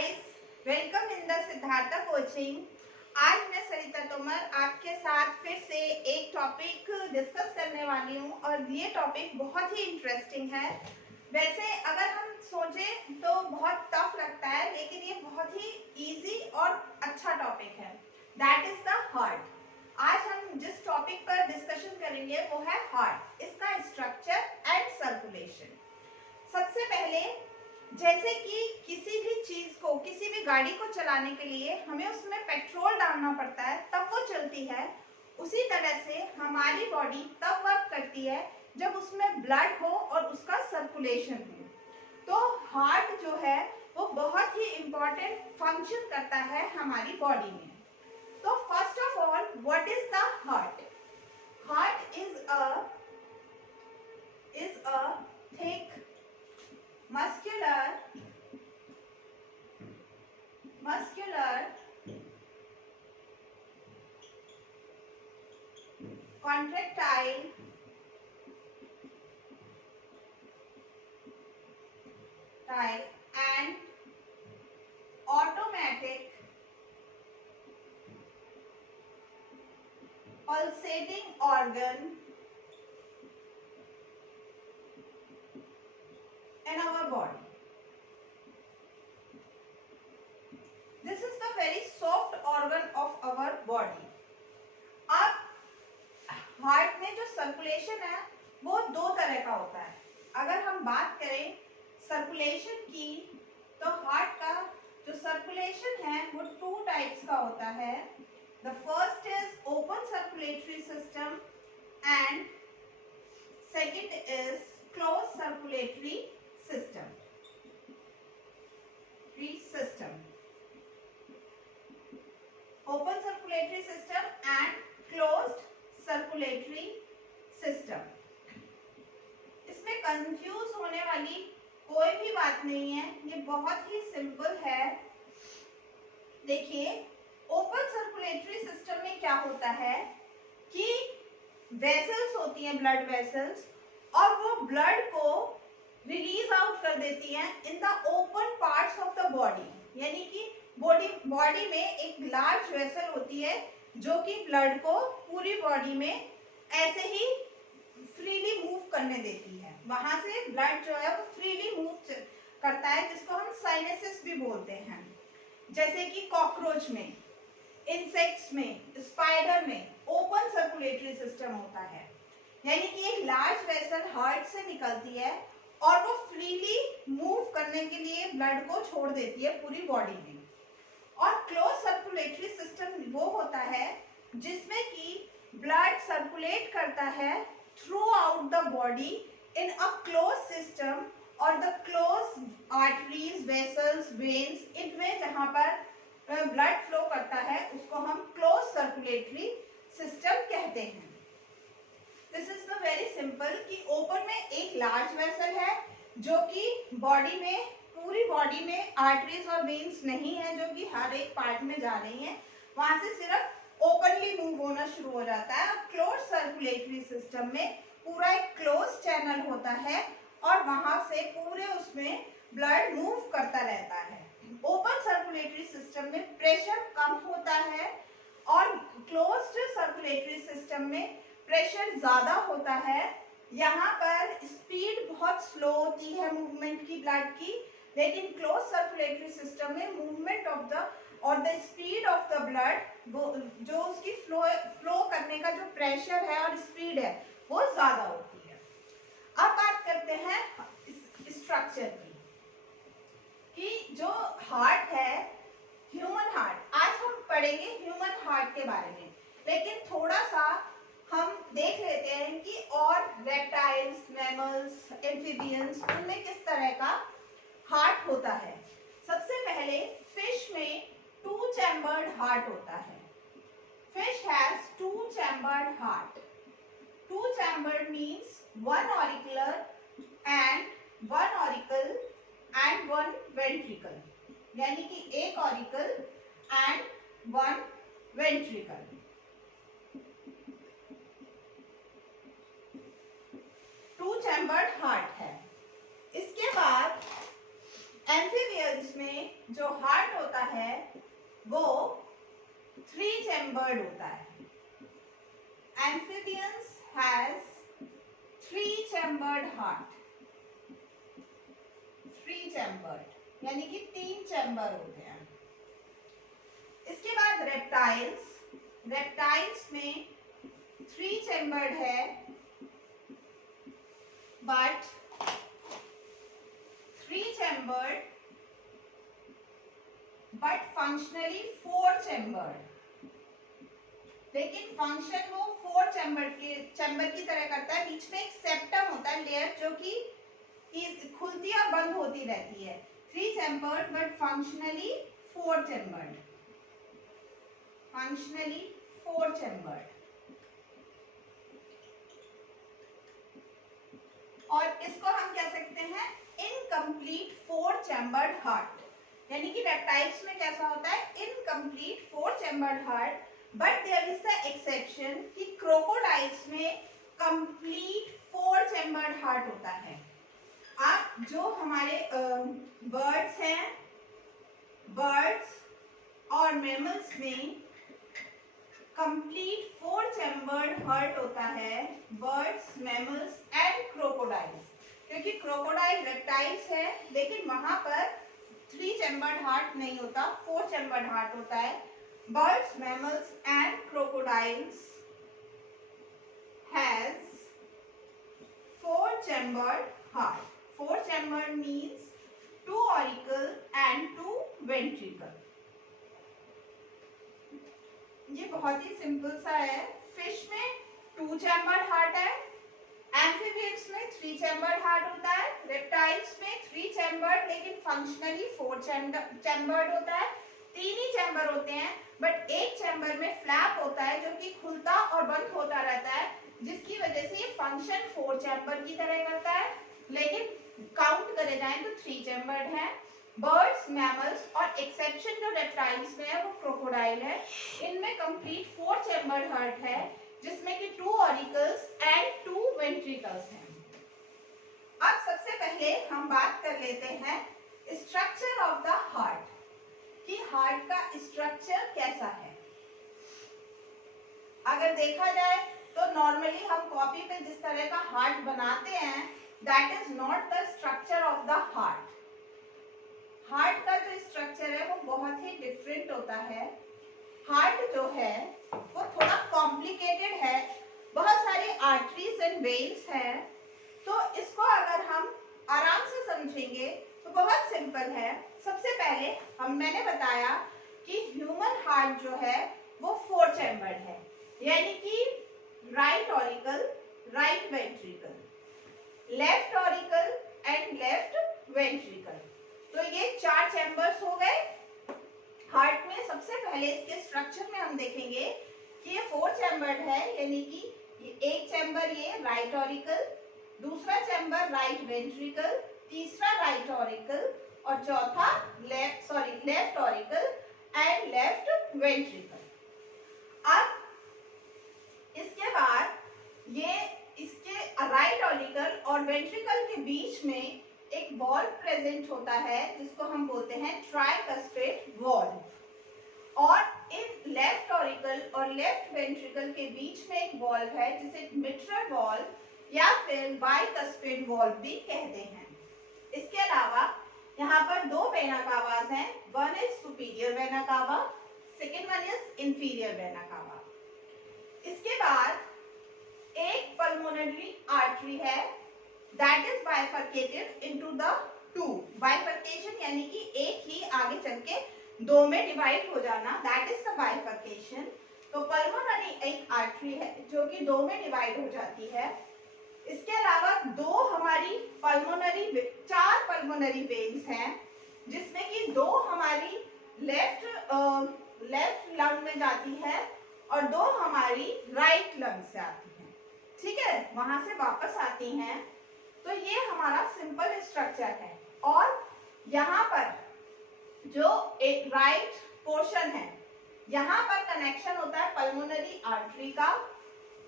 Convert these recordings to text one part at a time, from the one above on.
Guys, welcome in the Siddhartha coaching. आज मैं सरिता तोमर आपके साथ फिर से एक टॉपिक डिस्कस करने वाली हूँ और ये टॉपिक बहुत ही इंटरेस्टिंग है। वैसे अगर हम सोचें तो बहुत टफ लगता है, लेकिन ये बहुत ही इजी और अच्छा टॉपिक है। That is the heart. आज हम जिस टॉपिक पर डिस्कशन करेंगे वो है हार्ट, इसका स्ट्रक्चर एंड सर्कुलेशन। सबसे पहले जैसे कि किसी भी चीज को, किसी भी गाड़ी को चलाने के लिए हमें उसमें पेट्रोल डालना पड़ता है तब वो चलती है। उसी तरह से हमारी बॉडी तब वर्क करती है जब उसमें ब्लड हो और उसका सर्कुलेशन हो। तो हार्ट जो है वो बहुत ही इम्पोर्टेंट फंक्शन करता है हमारी बॉडी में। तो first of all, what is the heart? Heart is a thick muscular contractile and automatic pulsating organ in our body. This is the very soft organ of our body. अब heart में जो circulation है वो दो तरह का होता है। अगर हम बात करें सर्कुलेशन की, तो हार्ट का जो सर्कुलेशन है वो टू टाइप्स का होता है। The first is open circulatory system and second is close circulatory system. Open circulatory system and closed circulatory system. इसमें कंफ्यूज होने वाली कोई भी बात नहीं है, ये बहुत ही सिंपल है। देखिए, ओपन सर्कुलेटरी सिस्टम में क्या होता है कि वेसल्स होती हैं, ब्लड वेसल्स, और वो ब्लड को रिलीज आउट कर देती हैं in the open parts of the body. यानी कि बॉडी में एक लार्ज वेसल होती है जो कि ब्लड को पूरी बॉडी में ऐसे ही फ्रीली मूव करने देती है। वहां से ब्लड जो है वो फ्रीली मूव करता है, जिसको हम साइनेसिस भी बोलते हैं। जैसे कि कॉकरोच में, इंसेक्ट्स में, स्पाइडर में ओपन सर्कुलेटरी सिस्टम होता है। यानी कि एक लार्ज वेसल हार्ट से निकलती है और वो फ्रीली मूव करने के लिए ब्लड को छोड़ देती है पूरी बॉडी में। और क्लोज सर्कुलेटरी सिस्टम वो होता है जिसमें कि ब्लड सर्कुलेट करता है throughout the body in a close system, और the close arteries, vessels, veins, इनमें जहां पर ब्लड फ्लो करता है उसको हम क्लोज सर्कुलेटरी सिस्टम कहते हैं। This is the very simple कि ओपन में एक लार्ज वेसल है जो कि बॉडी में, पूरी बॉडी में आर्टरीज और वेन्स नहीं है जो कि हर एक पार्ट में जा रही हैं, वहां से सिर्फ ओपनली मूव होना शुरू हो जाता है। क्लोज सर्कुलेटरी सिस्टम में पूरा एक क्लोज चैनल होता है और वहां से पूरे उसमें ब्लड मूव करता रहता है। ओपन सर्कुलेटरी सिस्टम में प्रेशर कम होता है और क्लोज्ड सर्कुलेटरी सिस्टम में प्रेशर ज्यादा होता है। यहाँ पर स्पीड बहुत स्लो होती है मूवमेंट की ब्लड की, लेकिन क्लोज सर्कुलेटरी सिस्टम में मूवमेंट ऑफ द और the speed of the blood, वो जो उसकी फ्लो करने का जो प्रेशर है और स्पीड है वो ज्यादा होती है। अब बात करते हैं स्ट्रक्चर की, कि जो हार्ट है, ह्यूमन हार्ट, आज हम पढ़ेंगे ह्यूमन हार्ट के बारे में, लेकिन थोड़ा सा हम देख लेते हैं कि और रेप्टाइल्स, मैमल्स, एम्फीबियंस, उनमें किस तरह का हार्ट होता है। सबसे पहले फिश में टू चैम्बर्ड हार्ट होता है। Fish has two chambered heart. Two chambered means one auricular and one ventricle, यानी कि एक auricle and one ventricle. Two chambered heart है। इसके बाद एम्फीबियंस में जो हार्ट होता है वो 3 चैम्बर्ड होता है। Amphibians has 3 chambered heart, 3 chambered यानी कि 3 चैम्बर होते हैं। इसके बाद रेप्टाइल्स, रेप्टाइल्स में 3 चैम्बर्ड है but 3 chambered but functionally 4 chambered, लेकिन फंक्शन वो 4 चैम्बर की तरह करता है। बीच में एक सेप्टम होता है, लेयर, जो कि खुलती और बंद होती रहती है। 3 chambered but functionally 4 chambered, functionally 4 chambered. और इसको हम कह सकते हैं इनकम्प्लीट 4 चैम्बर्ड हार्ट, यानी कि रेप्टाइल्स में कैसा होता है, incomplete 4 chambered heart. But there is the exception कि क्रोकोडाइल्स में कंप्लीट 4 चैम्बर्ड हार्ट होता है। आप जो हमारे बर्ड्स हैं, बर्ड्स और मैमल्स में कंप्लीट 4 चैम्बर्ड हार्ट होता है, बर्ड्स, मैमल्स एंड क्रोकोडाइल्स। क्योंकि क्रोकोडाइल रेप्टाइल्स है लेकिन वहां पर 3 चैम्बर्ड हार्ट नहीं होता, 4 चैम्बर्ड हार्ट होता है। Birds, mammals and crocodiles has 4 chambered heart. 4 chambered means 2 auricle and 2 ventricle. ये बहुत ही सिंपल सा है। फिश में 2 चैम्बर्ड हार्ट है, एम्फीबियंस में 3 चैम्बर्ड हार्ट होता है, रेप्टाइल्स में 3 चैम्बर्ड लेकिन फंक्शनली 4 चैम्बर्ड होता है। 3 ही चैम्बर होते हैं बट एक चैम्बर में फ्लैप होता है जो कि खुलता और बंद होता रहता है, जिसकी वजह से ये फंक्शन 4 चैम्बर की तरह करता है, लेकिन काउंट करे जाए तो 3 चैम्बर्ड है। बर्ड्स, मैमल्स और एक्सेप्शन जो रेप्टाइल्स में है वो क्रोकोडाइल है, इनमें कंप्लीट 4 चैम्बर्ड हार्ट है जिसमें कि 2 ऑरिकल्स एंड 2 वेंट्रिकल्स हैं। अब सबसे पहले हम बात कर लेते हैं स्ट्रक्चर ऑफ द हार्ट, कि हार्ट का स्ट्रक्चर कैसा है। अगर देखा जाए तो नॉर्मली हम कॉपी पे जिस तरह का हार्ट बनाते हैं, that is not the structure of the heart. Heart का जो स्ट्रक्चर है वो बहुत ही डिफरेंट होता है। हार्ट जो है वो थोड़ा कॉम्प्लिकेटेड है, बहुत सारी आर्टरीज एंड वेन्स हैं। तो इसको अगर हम आराम से समझेंगे तो बहुत सिंपल है। सबसे पहले मैंने बताया कि ह्यूमन हार्ट जो है वो 4 चैम्बर्ड है, यानी कि right auricle, right ventricle, left auricle and left ventricle. तो ये 4 चैम्बर्स हो गए हार्ट में। सबसे पहले इसके स्ट्रक्चर में हम देखेंगे कि ये 4 चैम्बर्ड है, यानी कि एक चैम्बर ये राइट ऑरिकल, दूसरा चैम्बर राइट वेंट्रिकल, तीसरा राइट ऑरिकल और चौथा left auricle and left ventricle. अब इसके बाद ये इसके राइट ऑरिकल और वेंट्रिकल के बीच में एक वॉल्व प्रेजेंट होता है जिसको हम बोलते हैं ट्राइकस्ट्रेट वॉल्व, और इन लेफ्ट ऑरिकल और लेफ्ट वेंट्रिकल के बीच में एक वॉल्व है जिसे मिट्रल वॉल्व या फिर बाइकस्ट्रेट वॉल्व भी कहते हैं। इसके अलावा यहाँ पर 2 वेना कावास हैं, one is superior vena cava, second one is inferior vena cava. इसके बाद एक पल्मोनरी आर्टरी है that is bifurcated into the 2, bifurcation यानी कि एक ही आगे चल के 2 में डिवाइड हो जाना, that is the bifurcation। तो पल्मोनरी एक आर्टरी है जो कि 2 में डिवाइड हो जाती है। इसके अलावा 2 हमारी पल्मोनरी 4 पल्मोनरी वेन्स हैं जिसमें कि 2 हमारी लेफ्ट लंग में जाती है और 2 हमारी राइट लंग से आती हैं, ठीक है, वहां से वापस आती हैं। तो ये हमारा सिंपल स्ट्रक्चर है। और यहाँ पर जो एक राइट पोर्शन है, यहाँ पर कनेक्शन होता है पल्मोनरी आर्टरी का,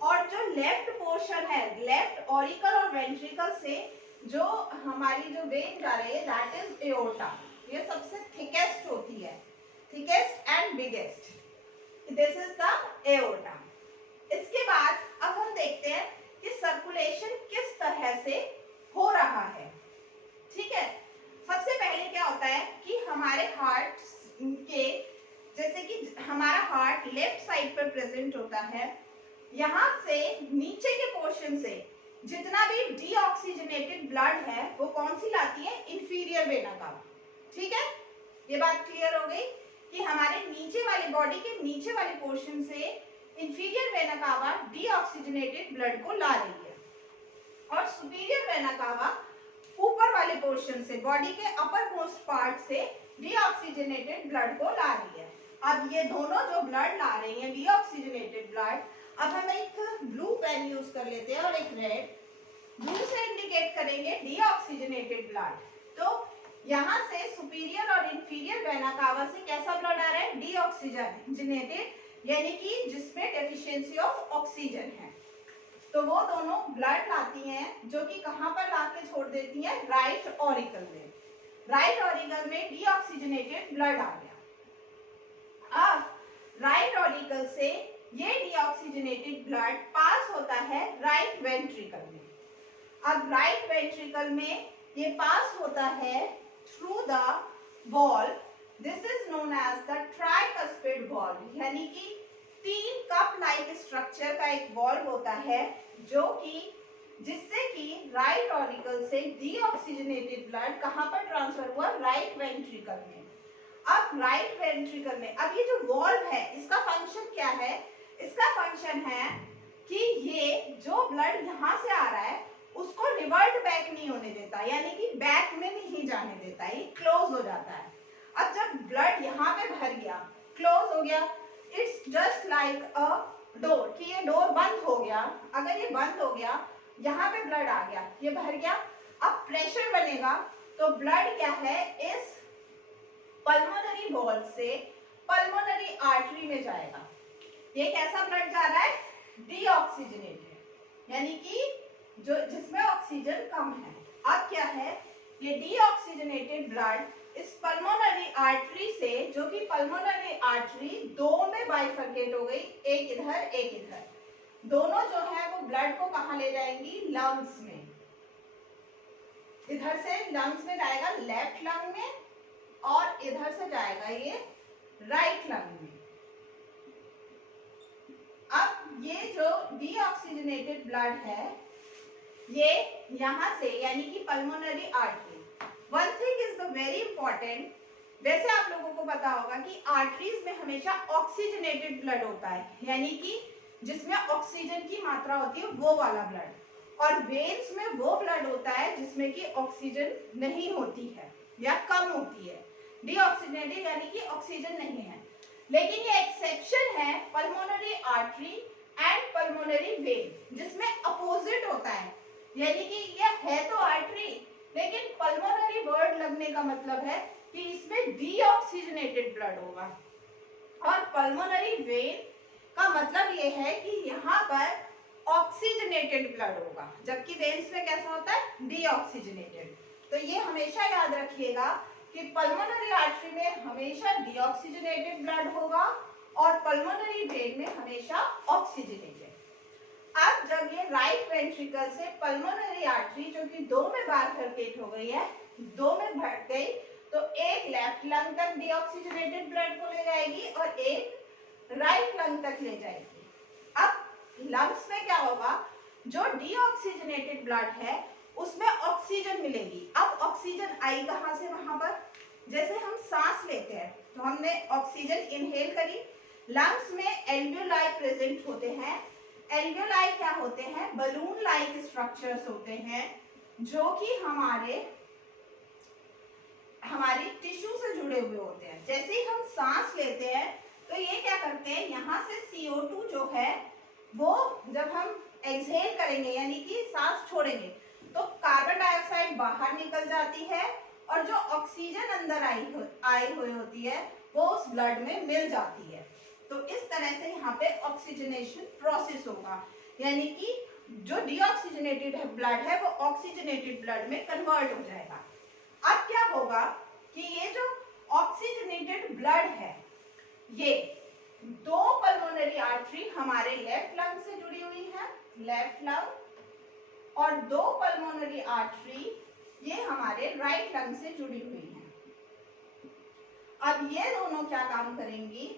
और जो लेफ्ट पोर्शन है लेफ्ट ऑरिकल और वेंट्रिकल से, जो हमारी जो वेन जा रही है दैट इज एओर्टा। ये सबसे थिकेस्ट होती है, thickest and biggest, this is the aorta. इसके बाद अब हम देखते हैं कि सर्कुलेशन किस तरह से हो रहा है। ठीक है, सबसे पहले क्या होता है कि हमारे हार्ट के, जैसे कि हमारा हार्ट लेफ्ट साइड पर प्रेजेंट होता है, यहाँ से नीचे के पोर्शन से जितना भी डीऑक्सीजनेटेड ब्लड है वो कौन सी लाती है, इंफीरियर वेना कावा। ठीक है, ये बात क्लियर हो गई कि हमारे नीचे वाले बॉडी के नीचे वाले पोर्शन से inferior vena cava deoxygenated blood को ला रही है, और सुपीरियर वेना कावा ऊपर वाले पोर्शन से, बॉडी के अपर मोस्ट पार्ट से डीऑक्सीजनेटेड ब्लड को ला रही है। अब ये दोनों जो ब्लड ला रही है डीऑक्सीजनेटेड ब्लड, अब हम एक ब्लू पेन यूज कर लेते हैं और एक रेड। ब्लू से इंडिकेट करेंगे डीऑक्सीजनेटेड ब्लड, तो यहाँ से सुपीरियर और इंफीरियर वेना कावा से कैसा ब्लड आ रहा है, डीऑक्सीजनेटेड, यानी कि जिसमें डेफिशिएंसी ऑफ ऑक्सीजन है। तो वो दोनों ब्लड लाती हैं जो कि कहाँ पर लाके छोड़ देती हैं, राइट ऑरिकल में। राइट ऑरिकल में डीऑक्सीजनेटेड ब्लड आ गया। अब राइट ऑरिकल से ये डीऑक्सीजनेटेड ब्लड पास होता है राइट वेंट्रिकल में। अब राइट वेंट्रिकल में ये पास होता है through the valve, this is known as the tricuspid valve, यानी कि 3 कप लाइक स्ट्रक्चर का एक वॉल्व होता है जो कि जिससे कि राइट ऑरिकल से डीऑक्सीजनेटेड ब्लड कहाँ पर ट्रांसफर हुआ, राइट वेंट्रिकल में। अब राइट वेंट्रिकल में अब ये जो वॉल्व है इसका फंक्शन क्या है, इसका फंक्शन है कि ये जो ब्लड यहाँ से आ रहा है उसको रिवर्ट बैक नहीं होने देता, यानी कि बैक में नहीं जाने देता, ये क्लोज हो जाता है। अब जब ब्लड यहाँ पे भर गया, क्लोज हो गया, it's just like a door, कि ये डोर बंद हो गया। अगर ये बंद हो गया, यहाँ पे ब्लड आ गया, ये भर गया, अब प्रेशर बनेगा तो ब्लड क्या है, इस पल्मोनरी वॉल्व से पल्मोनरी आर्टरी में जाएगा। ये कैसा ब्लड जा रहा है, डीऑक्सीजनेटेड, यानी कि जो जिसमें ऑक्सीजन कम है। अब क्या है, ये डीऑक्सीजनेटेड ब्लड इस पल्मोनरी आर्टरी से, जो कि पल्मोनरी आर्टरी 2 में बाइफरकेट हो गई, एक इधर एक इधर, दोनों जो है वो ब्लड को कहाँ ले जाएंगी, लंग्स में। इधर से लंग्स में जाएगा लेफ्ट लंग में, और इधर से जाएगा ये राइट लंग में। अब ये जो डीऑक्सीजनेटेड ब्लड है ये यहाँ से, यानी कि pulmonary artery, one thing is the very important, वैसे आप लोगों को पता होगा कि आर्टरीज में हमेशा ऑक्सीजनेटेड ब्लड होता है, यानी कि जिसमें ऑक्सीजन की मात्रा होती है वो वाला ब्लड, और वेन्स में वो ब्लड होता है जिसमें कि ऑक्सीजन नहीं होती है या कम होती है, डीऑक्सीजनेटेड यानी कि ऑक्सीजन नहीं है। लेकिन ये एक्सेप्शन है pulmonary artery and pulmonary vein, जिसमें अपोजिट होता है, यानी कि ये है तो आर्टरी लेकिन पल्मोनरी वर्ड लगने का मतलब है कि इसमें डीऑक्सीजनेटेड ब्लड होगा, और पल्मोनरी वेन का मतलब ये है कि यहाँ पर ऑक्सीजनेटेड ब्लड होगा, जबकि वेन्स में कैसा होता है, डीऑक्सीजनेटेड। तो ये हमेशा याद रखिएगा कि पल्मोनरी आर्टरी में हमेशा डीऑक्सीजनेटेड ब्लड होगा और पल्मोनरी वेन में हमेशा ऑक्सीजनेटेड। अब जब ये राइट वेंट्रिकल से पल्मोनरी आर्टरी जो कि 2 में बाइफरकेट हो गई है, 2 में बढ़ गई, तो एक लेफ्ट लंग तक डीऑक्सीजनेटेड ब्लड को ले जाएगी और एक राइट लंग तक ले जाएगी। अब लंग्स में क्या होगा, जो डीऑक्सीजनेटेड ब्लड है उसमें ऑक्सीजन मिलेगी। अब ऑक्सीजन आई कहाँ से, वहां पर जैसे हम सांस लेते हैं तो हमने ऑक्सीजन इनहेल करी, लंग्स में एल्वियोलाई प्रेजेंट होते हैं। एल्वियोलाई क्या होते हैं, बलून लाइक स्ट्रक्चर्स होते हैं जो कि हमारी टिश्यू से जुड़े हुए होते हैं। जैसे ही हम सांस लेते हैं तो ये क्या करते हैं, यहाँ से CO2 जो है वो जब हम एक्सहेल करेंगे यानी कि सांस छोड़ेंगे तो कार्बन डाइऑक्साइड बाहर निकल जाती है, और जो ऑक्सीजन अंदर आई हुई होती है वो उस ब्लड में मिल जाती है। तो इस तरह से यहाँ पे ऑक्सीजनेशन प्रोसेस होगा, यानी कि जो डीऑक्सीजनेटेड ब्लड है वो ऑक्सीजनेटेड ब्लड में कन्वर्ट हो जाएगा। अब क्या होगा कि ये जो ऑक्सीजनेटेड ब्लड है, ये दो पल्मोनरी आर्टरी हमारे लेफ्ट लंग से जुड़ी हुई है, लेफ्ट लंग, और दो पल्मोनरी आर्टरी ये हमारे राइट लंग से जुड़ी हुई है। अब ये दोनों क्या काम करेंगी,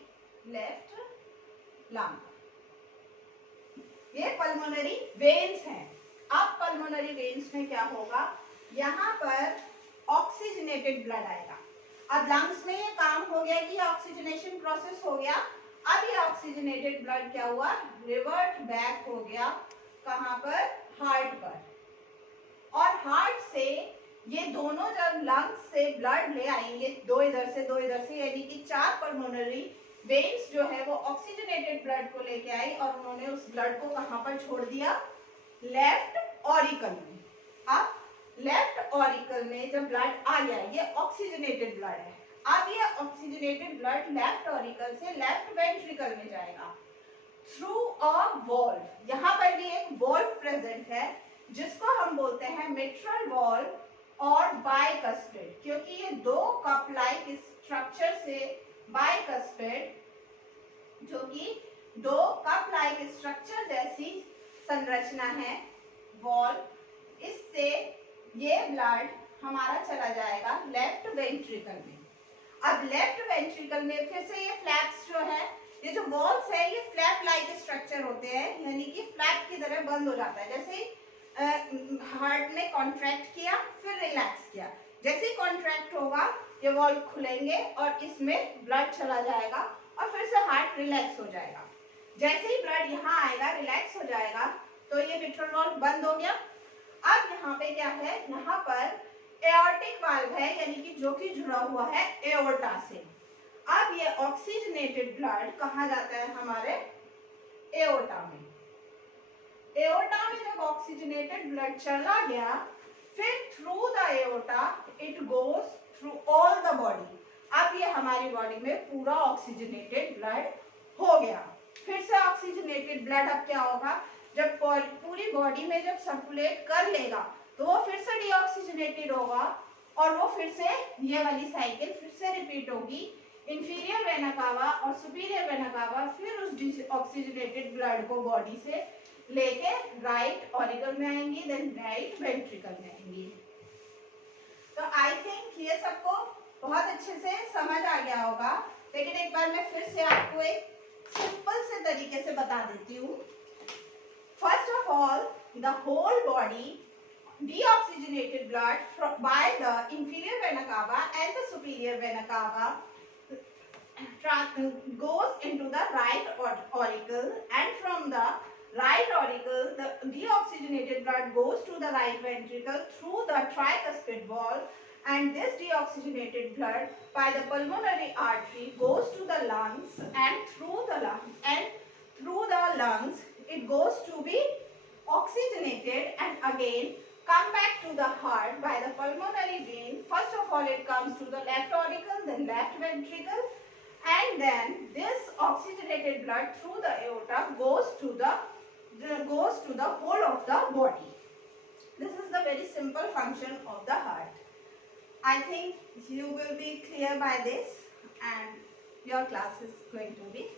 लेफ्ट लंग, ये पल्मोनरी वेन्स हैं। अब पल्मोनरी वेन्स में क्या होगा, यहाँ पर ऑक्सीजनेटेड ब्लड आएगा। अब लंग्स में ये काम हो गया कि ऑक्सीजनेशन प्रोसेस हो गया। अब ये ऑक्सीजनेटेड ब्लड क्या हुआ, रिवर्ट बैक हो गया, कहाँ पर, हार्ट पर। और हार्ट से ये दोनों जब लंग्स से ब्लड ले आएंगे, दो इधर से दो इधर से, यानी कि चार पल्मोनरी वेन्स जो है वो ऑक्सीजनेटेड ब्लड को लेके आई और उन्होंने उस ब्लड को कहां पर छोड़ दिया, लेफ्ट ऑरिकल में। अब लेफ्ट ऑरिकल में जब ब्लड आ गया, ये ऑक्सीजनेटेड ब्लड है, अब ये ऑक्सीजनेटेड ब्लड लेफ्ट ऑरिकल से लेफ्ट वेंट्रिकल में जाएगा थ्रू अ वॉल्व। यहाँ पर भी एक वॉल्व प्रेजेंट है जिसको हम बोलते हैं मिट्रल वॉल्व और बाइकस्पेड, क्योंकि ये दो कप लाइक स्ट्रक्चर से बाइकस्पेड, जो कि दो कप लाइक स्ट्रक्चर जैसी संरचना है वॉल्व, इससे ये ब्लड हमारा चला जाएगा लेफ्ट वेंट्रिकल में। अब लेफ्ट वेंट्रिकल में फिर से ये फ्लैप्स जो है, ये जो वॉल्व्स है ये फ्लैप लाइक स्ट्रक्चर होते हैं, यानी कि फ्लैप की तरह बंद हो जाता है। जैसे हार्ट ने कॉन्ट्रैक्ट किया फिर रिलैक्स किया, जैसे ही कॉन्ट्रैक्ट होगा ये वॉल्व खुलेंगे और इसमें ब्लड चला जाएगा और फिर से हार्ट रिलैक्स हो जाएगा। जैसे ही ब्लड यहाँ आएगा, रिलैक्स हो जाएगा, तो ये मिट्रल वॉल्व बंद हो गया। अब यहाँ पे क्या है, यहाँ पर एओर्टिक वाल्व है, यानी कि जो कि जुड़ा हुआ है एओर्टा से। अब ये ऑक्सीजनेटेड ब्लड कहाँ जाता है, हमारे एओर्टा में। एओर्टा में जब ऑक्सीजनेटेड ब्लड चला गया, फिर through the aorta it goes through all the body. अब ये हमारी बॉडी में पूरा ऑक्सीजनेटेड ब्लड हो गया। फिर से ऑक्सीजनेटेड ब्लड अब क्या होगा, जब पूरी बॉडी में जब सर्कुलेट कर लेगा तो वो फिर से डीऑक्सीजनेटेड होगा और वो फिर से ये वाली साइकिल फिर से रिपीट होगी। इंफीरियर वेना कावा और सुपीरियर वेना कावा फिर उस ऑक्सीजनेटेड ब्लड को बॉडी से लेके राइट ऑरिकल में आएंगी, देन राइट वेंट्रिकल में आएंगी। तो आई थिंक ये सबको बहुत अच्छे से समझ आ गया होगा, लेकिन एक बार मैं फिर से आपको एक सिंपल से तरीके से बता देती हूँ। First of all, the whole body deoxygenated blood by the inferior vena cava and the superior vena cava goes into the right auricle, and from the right auricle the deoxygenated blood goes to the right ventricle through the tricuspid valve, and this deoxygenated blood by the pulmonary artery goes to the lungs, and through the lungs it goes to be oxygenated and again come back to the heart by the pulmonary vein. First of all it comes to the left auricle, then left ventricle, and then this oxygenated blood through the aorta goes to the whole of the body. This is the very simple function of the heart. I think you will be clear by this and your class is going to be